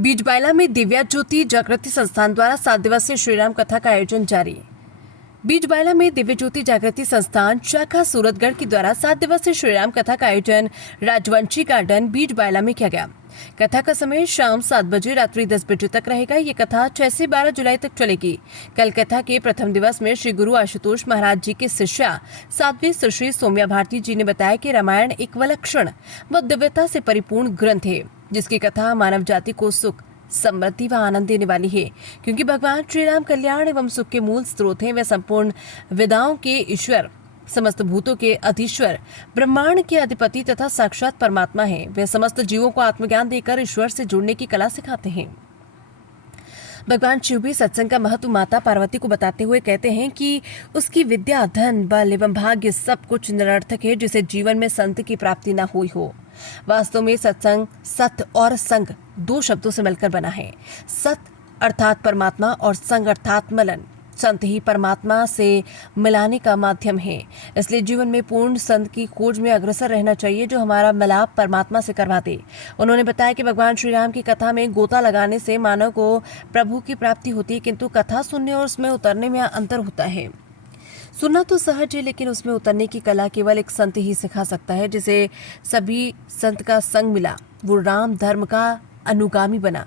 बीजबायला में दिव्या ज्योति जागृति संस्थान द्वारा 7 दिवसीय श्रीराम कथा का आयोजन जारी। बीजबायला में दिव्य ज्योति जागृति संस्थान शाखा सूरतगढ़ की द्वारा 7 दिवसीय श्रीराम कथा का आयोजन राजवंशी गार्डन बीजबायला में किया गया। कथा का समय शाम 7 बजे रात्रि 10 बजे तक रहेगा। ये कथा 6 से 12 जुलाई तक चलेगी। कल कथा के प्रथम दिवस में श्री गुरु आशुतोष महाराज जी की शिष्या साध्वी सुश्री सौम्या भारती जी ने बताया कि रामायण एक विलक्षण व दिव्यता से परिपूर्ण ग्रंथ है, जिसकी कथा मानव जाति को सुख, समृद्धि व आनंद देने वाली है, क्योंकि भगवान श्री राम कल्याण एवं सुख के मूल स्रोत हैं। वे संपूर्ण वेदाओं के ईश्वर, समस्त भूतों के अधीश्वर, ब्रह्मांड के अधिपति तथा साक्षात परमात्मा हैं। वे समस्त जीवों को आत्मज्ञान देकर ईश्वर से जुड़ने की कला सिखाते हैं। भगवान शिव भी सत्संग का महत्व माता पार्वती को बताते हुए कहते हैं कि उसकी विद्या, धन, बल एवं भाग्य सब कुछ निरर्थक है, जिसे जीवन में संत की प्राप्ति न हुई हो। वास्तव में सत्संग सत और संग 2 शब्दों से मिलकर बना है। सत अर्थात परमात्मा और संग अर्थात मिलन। संत ही परमात्मा से मिलाने का माध्यम है। इसलिए जीवन में पूर्ण संत की खोज में अग्रसर रहना चाहिए, जो हमारा मिलाप परमात्मा से करवा दे। उन्होंने बताया कि भगवान श्री राम की कथा में गोता लगाने से मानव को प्रभु की प्राप्ति होती है, किंतु कथा सुनने और उसमें उतरने में अंतर होता है। सुनना तो सहज है, लेकिन उसमें उतरने की कला केवल एक संत ही सिखा सकता है। जिसे सभी संत का संग मिला, वो राम धर्म का अनुगामी बना।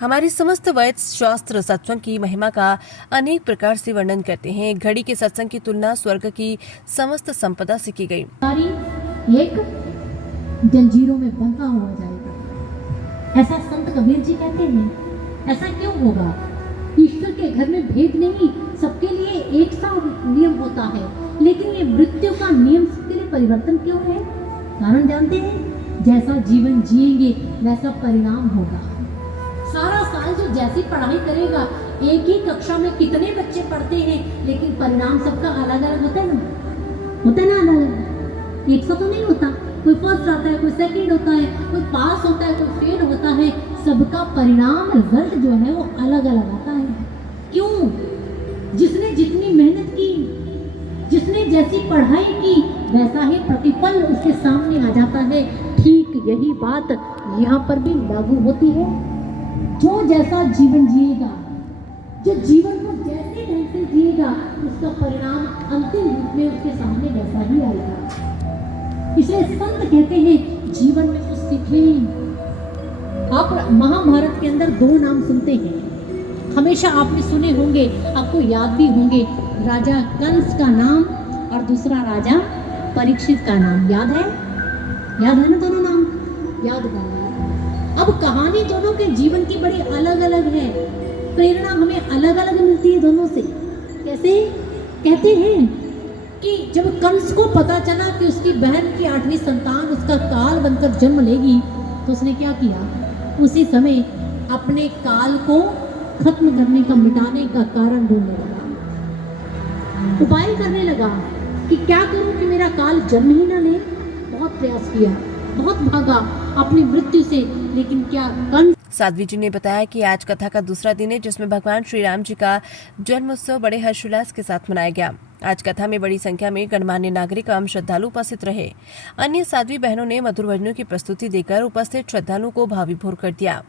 हमारी समस्त वैद शास्त्र सत्संग की महिमा का अनेक प्रकार से वर्णन करते हैं। एक घड़ी के सत्संग की तुलना स्वर्ग की समस्त संपदा से की गई। एक जंजीरों में बंधा हुआ जाएगा, ऐसा संत कबीर जी कहते हैं। ऐसा क्यों होगा? ईश्वर के घर में भेद नहीं, सबके लिए एक सा नियम होता है, लेकिन ये मृत्यु का नियम सबके लिए परिवर्तन क्यों है? कारण जानते हैं? जैसा जीवन जिएंगे वैसा परिणाम होगा। सारा साल जो जैसी पढ़ाई करेगा, एक ही कक्षा में कितने बच्चे पढ़ते हैं, लेकिन परिणाम सबका अलग अलग होता है ना, अलग, एक सा तो नहीं होता। कोई फर्स्ट आता है, कोई सेकंड होता है, कोई पास होता है, कोई फेल होता है। सबका परिणाम, रिजल्ट जो है वो अलग अलग आता है। क्यों? जिसने जितनी मेहनत की, जिसने जैसी पढ़ाई की, वैसा ही प्रतिफल उसके सामने आ जाता है। ठीक यही बात यहाँ पर भी लागू होती है। जो जैसा जीवन जिएगा, जो जीवन को जैसे ढंग से जिएगा, उसका परिणाम अंतिम रूप में उसके सामने वैसा ही आएगा। इसलिए संत कहते हैं जीवन में कुछ सीखें। आप महाभारत के अंदर 2 नाम सुनते हैं, हमेशा आपने सुने होंगे, आपको याद भी होंगे। राजा कंस का नाम और दूसरा राजा परीक्षित का नाम। याद है ना? दोनों नाम याद है। अब कहानी दोनों के जीवन की बड़ी अलग अलग है, प्रेरणा हमें अलग अलग मिलती है दोनों से। कैसे? कहते हैं कि जब कंस को पता चला कि उसकी बहन की 8वीं संतान उसका काल बनकर जन्म लेगी, तो उसने क्या किया? उसी समय अपने काल को खत्म करने का, मिटाने का कारण ढूंढने लगा, उपाय करने लगा कि क्या करूं कि मेरा काल जन्म ही ना ले। बहुत प्रयास किया, बहुत भागा अपनी मृत्यु से, लेकिन क्या कंस। साध्वी जी ने बताया कि आज कथा का दूसरा दिन है, जिसमें भगवान श्री राम जी का जन्म उत्सव बड़े हर्षोल्लास के साथ मनाया गया। आज कथा में बड़ी संख्या में गणमान्य नागरिक एवं श्रद्धालु उपस्थित रहे। अन्य साध्वी बहनों ने मधुर भजनों की प्रस्तुति देकर उपस्थित श्रद्धालुओं को भावीभोर कर दिया।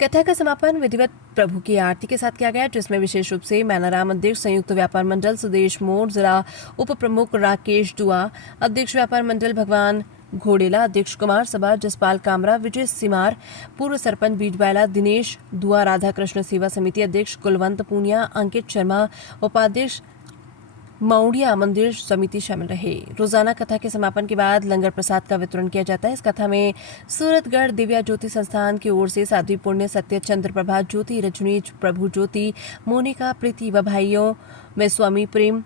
कथा का समापन विधिवत प्रभु की आरती के साथ किया गया, जिसमें विशेष रूप से मैनाराम अध्यक्ष संयुक्त व्यापार मंडल सुदेश मोड़, जिला उप प्रमुख राकेश दुआ, अध्यक्ष व्यापार मंडल भगवान घोड़ेला, अध्यक्ष कुमार सभा जसपाल कामरा, विजय सिमार, पूर्व सरपंच बीजबायला दिनेश दुआ, राधा कृष्ण सेवा समिति अध्यक्ष कुलवंत पूनिया, अंकित शर्मा, उपाध्यक्ष मौड़िया मंदिर समिति शामिल रहे। रोजाना कथा के समापन के बाद लंगर प्रसाद का वितरण किया जाता है। इस कथा में सूरतगढ़ दिव्या ज्योति संस्थान की ओर से साध्वी पुण्य सत्य चंद्र प्रभा ज्योति, रजनीश प्रभु ज्योति, मोनिका प्रीति व भाइयों में स्वामी प्रेम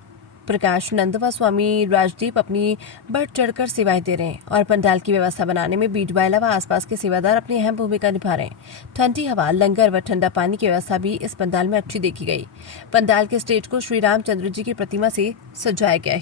प्रकाश नंद व स्वामी राजदीप अपनी बढ़ चढ़कर सेवाएं दे रहे हैं और पंडाल की व्यवस्था बनाने में बीजबायला व आसपास के सेवादार अपनी अहम भूमिका निभा रहे हैं। ठंडी हवा, लंगर व ठंडा पानी की व्यवस्था भी इस पंडाल में अच्छी देखी गई। पंडाल के स्टेज को श्री रामचंद्र जी की प्रतिमा से सजाया गया है।